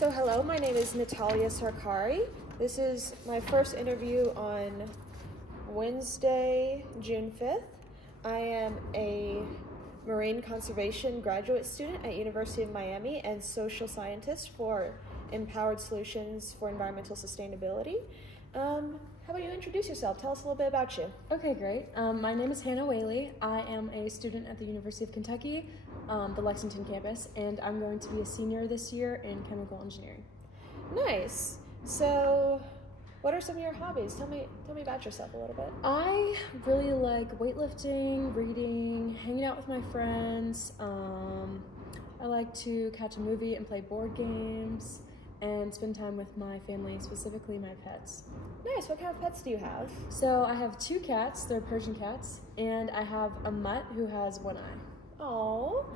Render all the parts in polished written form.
So hello, my name is Natalya Sarkari. This is my first interview on Wednesday, June 5th. I am a marine conservation graduate student at University of Miami and social scientist for Empowered Solutions for Environmental Sustainability. How about you introduce yourself? Tell us a little bit about you. Okay, great. My name is Hannah Whaley. I am a student at the University of Kentucky, the Lexington campus, and I'm going to be a senior this year in chemical engineering. Nice. So, what are some of your hobbies? Tell me about yourself a little bit. I really like weightlifting, reading, hanging out with my friends. I like to catch a movie and play board games and spend time with my family, specifically my pets. Nice. What kind of pets do you have? So I have 2 cats. They're Persian cats, and I have a mutt who has 1 eye. Oh,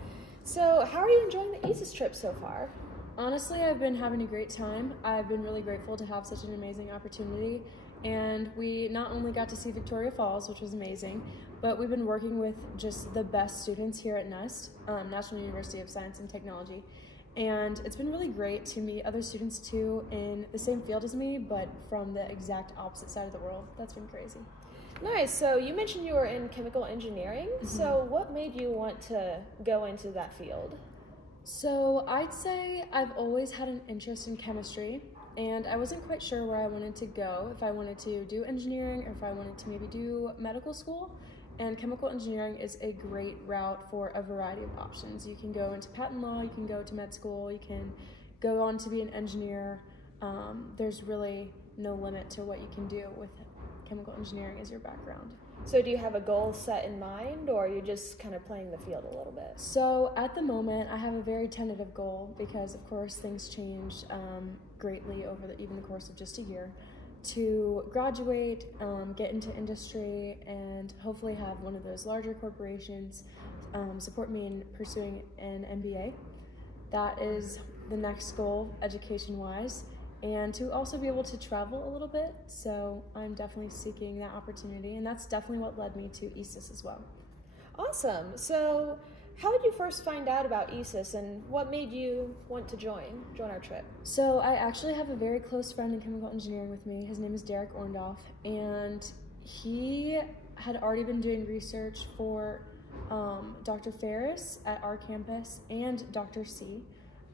so how are you enjoying the ESES trip so far? Honestly, I've been having a great time. I've been really grateful to have such an amazing opportunity, and we not only got to see Victoria Falls, which was amazing, but we've been working with just the best students here at NEST, National University of Science and Technology, and it's been really great to meet other students too in the same field as me, but from the exact opposite side of the world. That's been crazy. Nice. So you mentioned you were in chemical engineering. Mm-hmm. So what made you want to go into that field? So I'd say I've always had an interest in chemistry, and I wasn't quite sure where I wanted to go, if I wanted to do engineering or if I wanted to maybe do medical school. And chemical engineering is a great route for a variety of options. You can go into patent law, you can go to med school, you can go on to be an engineer. There's really no limit to what you can do with chemical engineering as your background. So do you have a goal set in mind, or are you just kind of playing the field a little bit? So at the moment, I have a very tentative goal because, of course, things change greatly over even the course of just a year. To graduate, get into industry, and hopefully have one of those larger corporations support me in pursuing an MBA. That is the next goal, education-wise, and to also be able to travel a little bit. So I'm definitely seeking that opportunity, and that's definitely what led me to ESES as well. Awesome. So how did you first find out about ESES, and what made you want to join our trip? So I actually have a very close friend in chemical engineering with me. His name is Derek Orndorff, and he had already been doing research for Dr. Ferris at our campus and Dr. C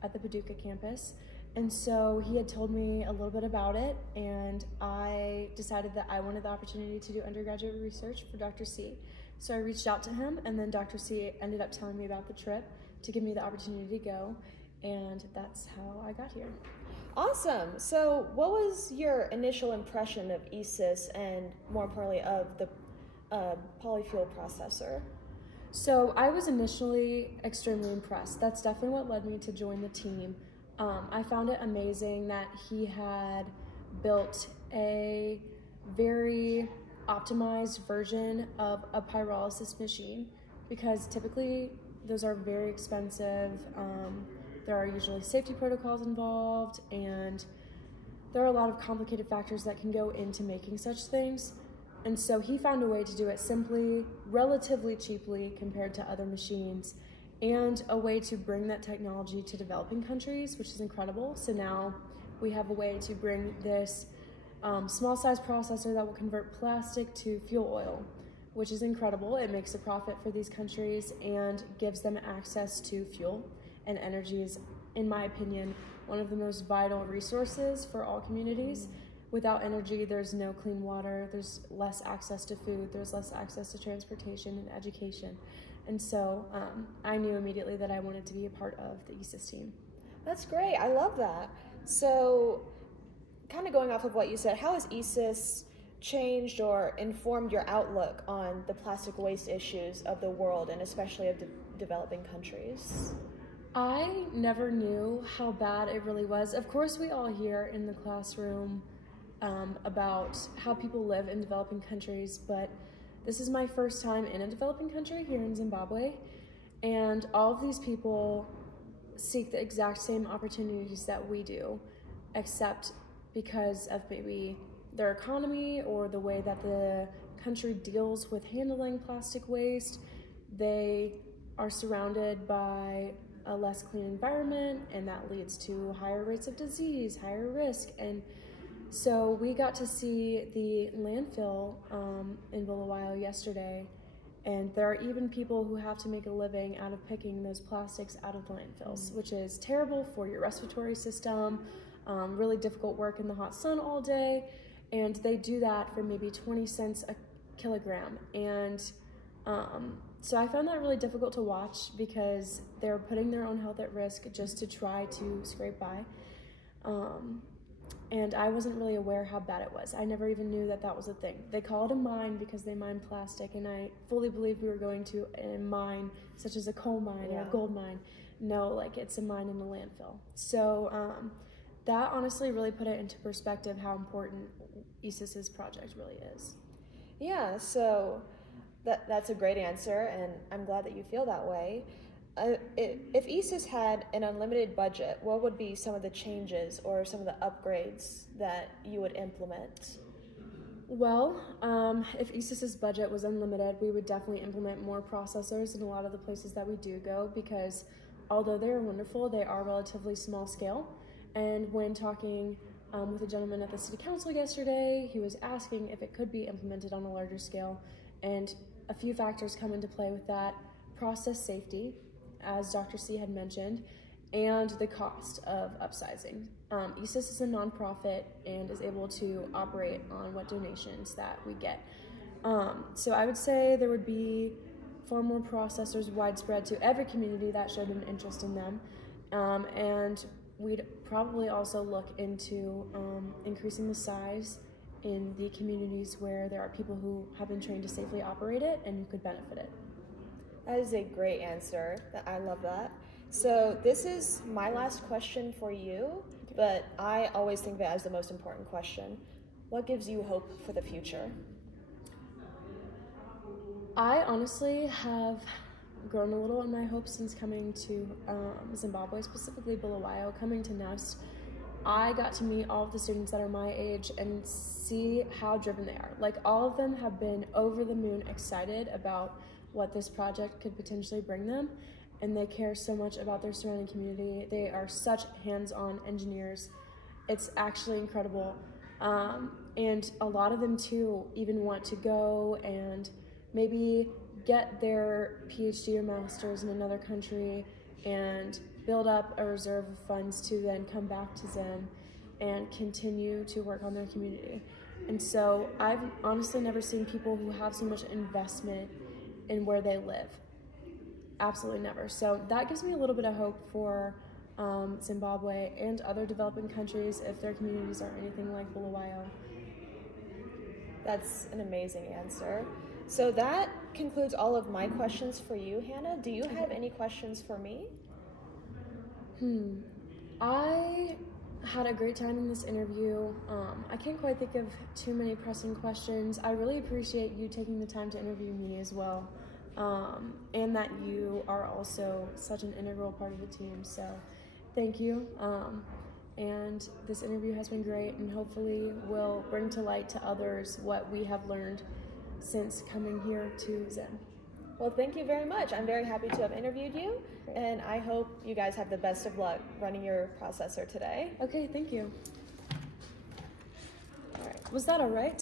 at the Paducah campus. And so he had told me a little bit about it, and I decided that I wanted the opportunity to do undergraduate research for Dr. C. So I reached out to him, and then Dr. C ended up telling me about the trip to give me the opportunity to go, and that's how I got here. Awesome. So what was your initial impression of ESES and, more importantly, of the polyfuel processor? So I was initially extremely impressed. That's definitely what led me to join the team. I found it amazing that he had built a very optimized version of a pyrolysis machine, because typically those are very expensive. There are usually safety protocols involved, and there are a lot of complicated factors that can go into making such things. And so he found a way to do it simply, relatively cheaply compared to other machines, and a way to bring that technology to developing countries, which is incredible. So now we have a way to bring this small size processor that will convert plastic to fuel oil, which is incredible. It makes a profit for these countries and gives them access to fuel, and energy is, in my opinion, one of the most vital resources for all communities. Without energy, there's no clean water, there's less access to food, there's less access to transportation and education. And so I knew immediately that I wanted to be a part of the ESES team. That's great. I love that. So kind of going off of what you said, how has ESES changed or informed your outlook on the plastic waste issues of the world, and especially of developing countries? I never knew how bad it really was. Of course, we all hear in the classroom about how people live in developing countries, but this is my first time in a developing country here in Zimbabwe, and all of these people seek the exact same opportunities that we do, except because of maybe their economy or the way that the country deals with handling plastic waste. They are surrounded by a less clean environment, and that leads to higher rates of disease, higher risk. And so we got to see the landfill in Bulawayo yesterday, and there are even people who have to make a living out of picking those plastics out of the landfills, which is terrible for your respiratory system, really difficult work in the hot sun all day, and they do that for maybe 20 cents a kilogram. And so I found that really difficult to watch because they're putting their own health at risk just to try to scrape by. And I wasn't really aware how bad it was. I never even knew that that was a thing. They call it a mine because they mine plastic, and I fully believed we were going to a mine such as a coal mine or a gold mine. No, like it's a mine in a landfill. So that honestly really put it into perspective how important ESES' project really is. Yeah, so that's a great answer, and I'm glad that you feel that way. If ESES had an unlimited budget, what would be some of the changes or some of the upgrades that you would implement? Well, if ESES' budget was unlimited, we would definitely implement more processors in a lot of the places that we do go, because although they are wonderful, they are relatively small scale. And when talking with a gentleman at the city council yesterday, he was asking if it could be implemented on a larger scale, and a few factors come into play with that: process safety, as Dr. C had mentioned, and the cost of upsizing. ESES is a nonprofit and is able to operate on what donations that we get. So I would say there would be far more processors widespread to every community that showed an interest in them. And we'd probably also look into increasing the size in the communities where there are people who have been trained to safely operate it and who could benefit it. That is a great answer. I love that. So this is my last question for you, but I always think of it as the most important question. What gives you hope for the future? I honestly have grown a little in my hopes since coming to Zimbabwe, specifically Bulawayo. Coming to NEST, I got to meet all of the students that are my age and see how driven they are. Like, all of them have been over the moon excited about what this project could potentially bring them, and they care so much about their surrounding community. They are such hands-on engineers. It's actually incredible. And a lot of them too even want to go and maybe get their PhD or master's in another country and build up a reserve of funds to then come back to Zim and continue to work on their community. And so I've honestly never seen people who have so much investment in where they live. Absolutely never. So that gives me a little bit of hope for Zimbabwe and other developing countries if their communities are anything like Bulawayo. That's an amazing answer. So that concludes all of my questions for you, Hannah. Do you have any questions for me? I had a great time in this interview. I can't quite think of too many pressing questions. I really appreciate you taking the time to interview me as well, and that you are also such an integral part of the team, so thank you. And this interview has been great, and hopefully will bring to light to others what we have learned since coming here to Zim. Well, thank you very much. I'm very happy to have interviewed you, and I hope you guys have the best of luck running your processor today. Okay, thank you. All right. Was that all right?